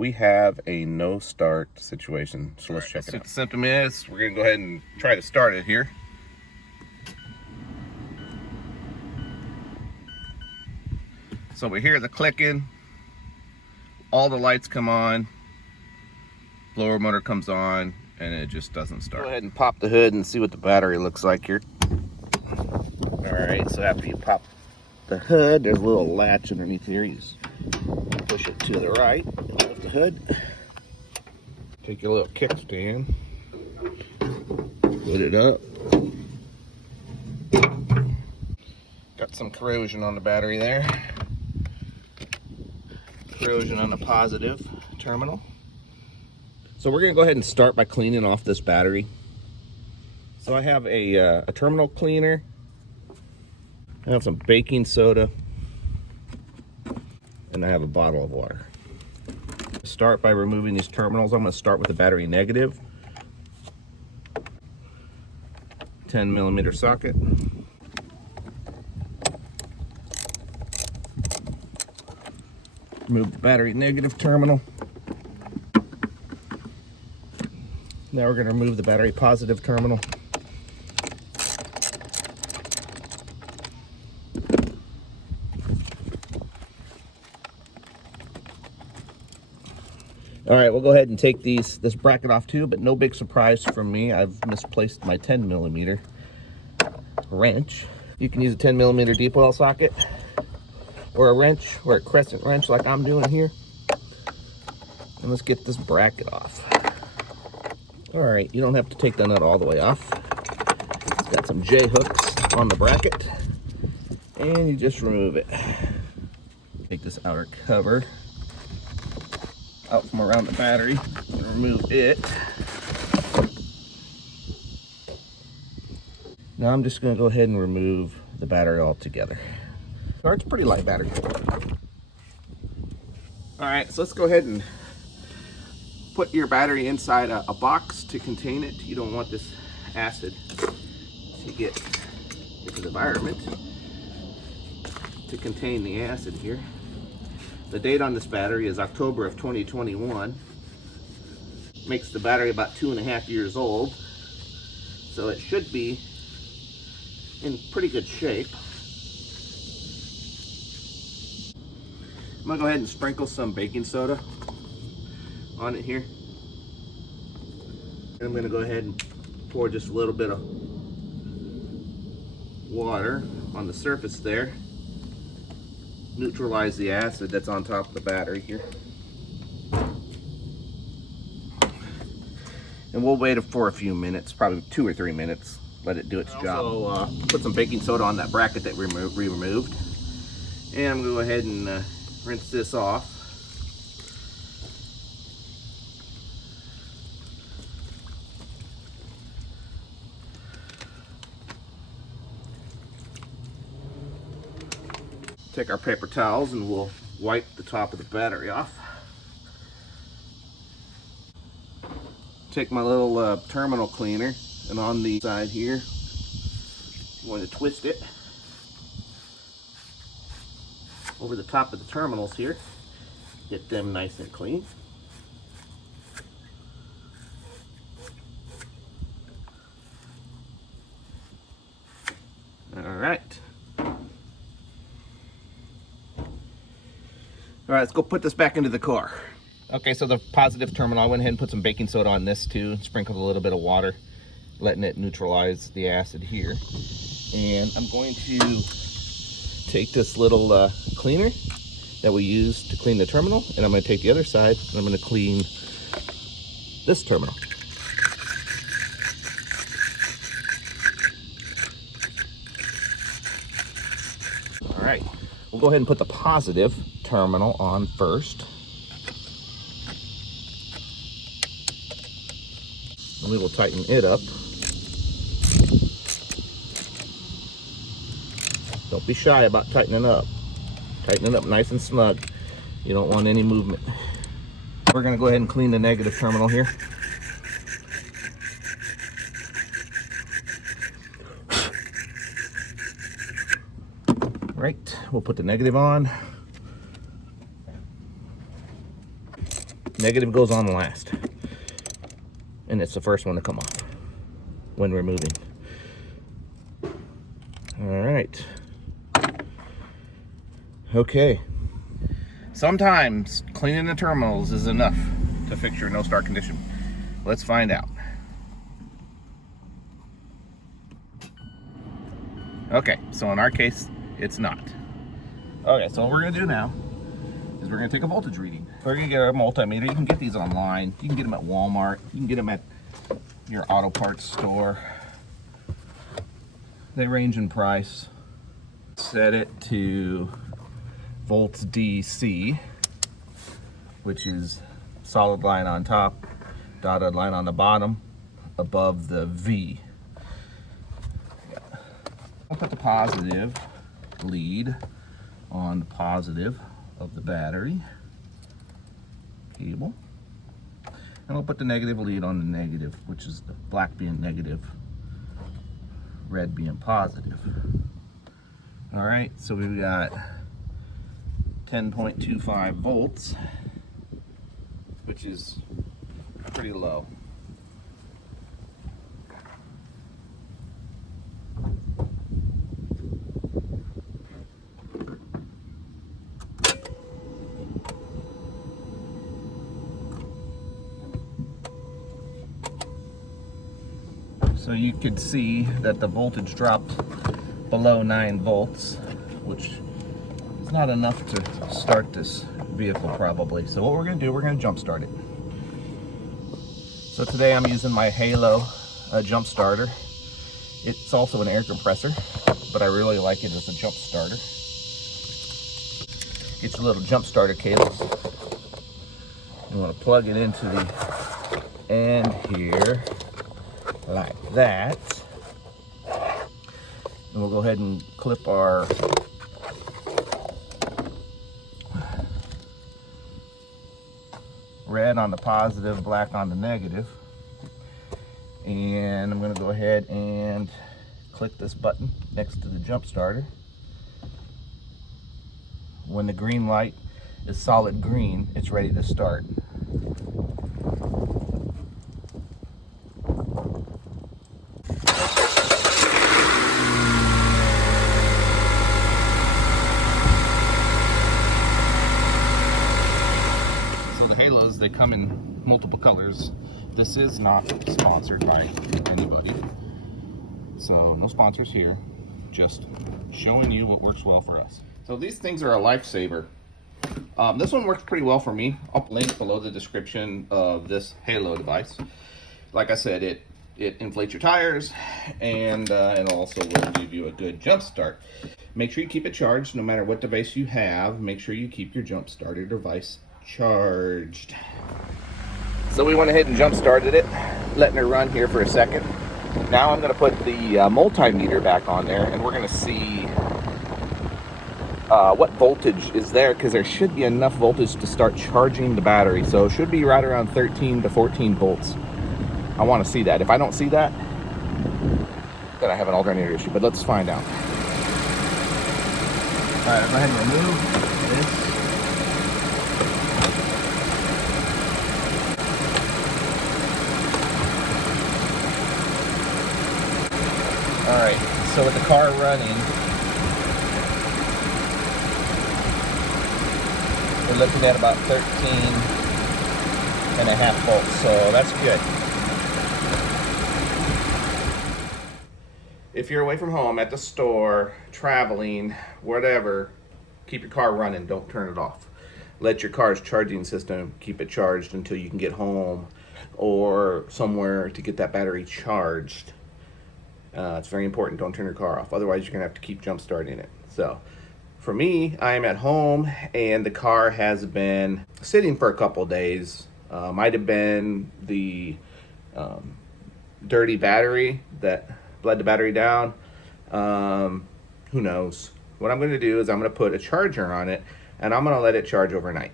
we have a no start situation. So let's check it out. What the symptom is, we're gonna go ahead and try to start it here. So we hear the clicking, all the lights come on, blower motor comes on, and it just doesn't start. Go ahead and pop the hood and see what the battery looks like here. All right, so after you pop the hood, there's a little latch underneath here. You just push it to the right, lift the hood, take your little kickstand, put it up. Got some corrosion on the battery there. Corrosion on the positive terminal. So we're gonna go ahead and start by cleaning off this battery. So I have a terminal cleaner. I have some baking soda, and I have a bottle of water. Start by removing these terminals. I'm gonna start with the battery negative. 10mm socket. Remove the battery negative terminal. Now we're going to remove the battery positive terminal. All right, we'll go ahead and take this bracket off too, but no big surprise from me. I've misplaced my 10mm wrench. You can use a 10mm deep well socket, or a wrench, or a crescent wrench like I'm doing here. And let's get this bracket off. All right, you don't have to take the nut all the way off. It's got some J hooks on the bracket, and you just remove it. Take this outer cover out from around the battery and remove it. Now I'm just gonna go ahead and remove the battery altogether. It's a pretty light battery. All right, so let's go ahead and put your battery inside a box to contain it. You don't want this acid to get into the environment. To contain the acid here. The date on this battery is October of 2021. Makes the battery about 2.5 years old. So it should be in pretty good shape. I'm gonna go ahead and sprinkle some baking soda on it here. And I'm gonna go ahead and pour just a little bit of water on the surface there. Neutralize the acid that's on top of the battery here. And we'll wait for a few minutes, probably 2 or 3 minutes. Let it do its job. Also, put some baking soda on that bracket that we removed. And I'm gonna go ahead and rinse this off. Take our paper towels and we'll wipe the top of the battery off. Take my little terminal cleaner, and on the side here, I'm going to twist it over the top of the terminals here. Get them nice and clean. All right. All right, let's go put this back into the car. Okay, so the positive terminal, I went ahead and put some baking soda on this too, sprinkled a little bit of water, letting it neutralize the acid here. And I'm going to take this little cleaner that we use to clean the terminal, and I'm going to take the other side and I'm going to clean this terminal. All right, we'll go ahead and put the positive terminal on first. And we will tighten it up. Don't be shy about tightening up. Tighten it up nice and snug. You don't want any movement. We're going to go ahead and clean the negative terminal here. Right, we'll put the negative on. Negative goes on last. And it's the first one to come off when we're moving. All right. Okay. Sometimes cleaning the terminals is enough to fix your no start condition. Let's find out. Okay, so in our case, it's not. Okay, so what we're gonna do now is we're gonna take a voltage reading. We're gonna get our multimeter. You can get these online. You can get them at Walmart. You can get them at your auto parts store. They range in price. Set it to volts DC, which is solid line on top, dotted line on the bottom, above the V. I'll put the positive lead on the positive of the battery cable, and we'll put the negative lead on the negative, which is the black being negative, red being positive. All right, so we've got 10.25 volts, which is pretty low. So you could see that the voltage dropped below 9 volts, which is not enough to start this vehicle probably. So what we're gonna do, we're gonna jump start it. So today I'm using my Halo jump starter. It's also an air compressor, but I really like it as a jump starter. Get your little jump starter cable. You wanna plug it into the end here, like that. And we'll go ahead and clip our red on the positive, black on the negative. And I'm gonna go ahead and click this button next to the jump starter. When the green light is solid green, it's ready to start. They come in multiple colors. This is not sponsored by anybody, so no sponsors here, just showing you what works well for us. So these things are a lifesaver. This one works pretty well for me. I'll link below the description of this Halo device. Like I said, it inflates your tires, and it also will give you a good jump start. Make sure you keep it charged no matter what device you have. Make sure you keep your jump starter device charged. So we went ahead and jump started it, letting it run here for a second. Now I'm going to put the multimeter back on there, and we're going to see what voltage is there, because there should be enough voltage to start charging the battery. So it should be right around 13 to 14 volts. I want to see that. If I don't see that, then I have an alternator issue, but let's find out. All right, go ahead and remove this. All right, so with the car running, we're looking at about 13.5 volts, so that's good. If you're away from home, at the store, traveling, whatever, keep your car running, don't turn it off. Let your car's charging system keep it charged until you can get home or somewhere to get that battery charged. It's very important, don't turn your car off, otherwise you're gonna have to keep jump starting it. So for me, I'm at home and the car has been sitting for a couple days. Might have been the dirty battery that bled the battery down. Who knows? What I'm gonna do is I'm gonna put a charger on it and I'm gonna let it charge overnight.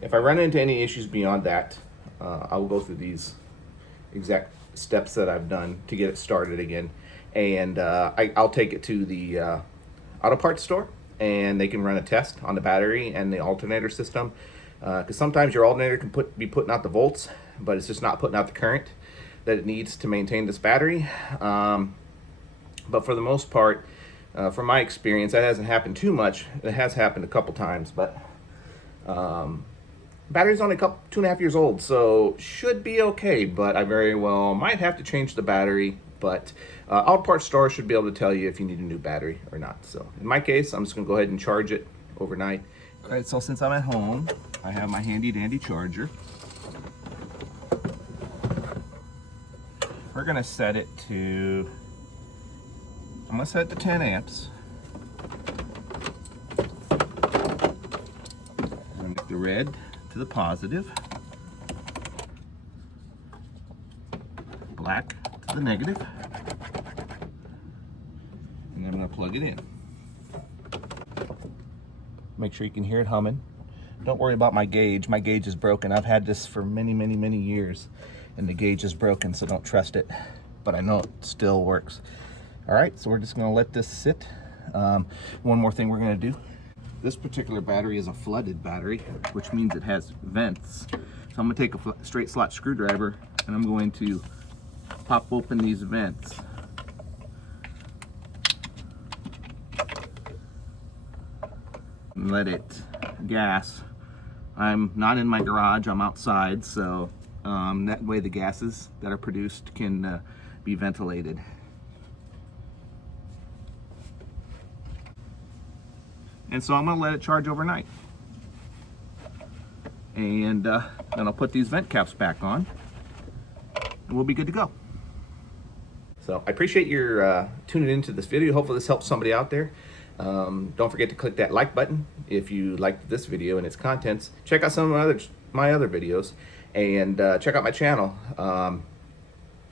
If I run into any issues beyond that, I will go through these exact steps that I've done to get it started again, and I'll take it to the auto parts store and they can run a test on the battery and the alternator system because sometimes your alternator can be putting out the volts, but it's just not putting out the current that it needs to maintain this battery. But for the most part, from my experience, that hasn't happened too much. It has happened a couple times, but battery's only 2.5 years old, so should be okay, but I very well might have to change the battery. But auto parts stores should be able to tell you if you need a new battery or not. So in my case, I'm just gonna go ahead and charge it overnight. All right, so since I'm at home, I have my handy dandy charger. We're gonna set it to, I'm gonna set it to 10 amps. I'm gonna make the red to the positive, black to the negative, and I'm gonna plug it in. Make sure you can hear it humming. Don't worry about my gauge. My gauge is broken. I've had this for many, many, many years, and the gauge is broken, so don't trust it. But I know it still works. All right, so we're just gonna let this sit. One more thing we're gonna do. This particular battery is a flooded battery, which means it has vents. So I'm gonna take a straight slot screwdriver, and I'm going to pop open these vents. And let it gas. I'm not in my garage, I'm outside, so that way the gases that are produced can be ventilated. And so I'm gonna let it charge overnight. And then I'll put these vent caps back on, and we'll be good to go. So I appreciate your tuning into this video. Hopefully this helps somebody out there. Don't forget to click that like button if you liked this video and its contents. Check out some of my other videos, and check out my channel.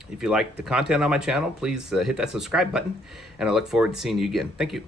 If you like the content on my channel, please hit that subscribe button, and I look forward to seeing you again. Thank you.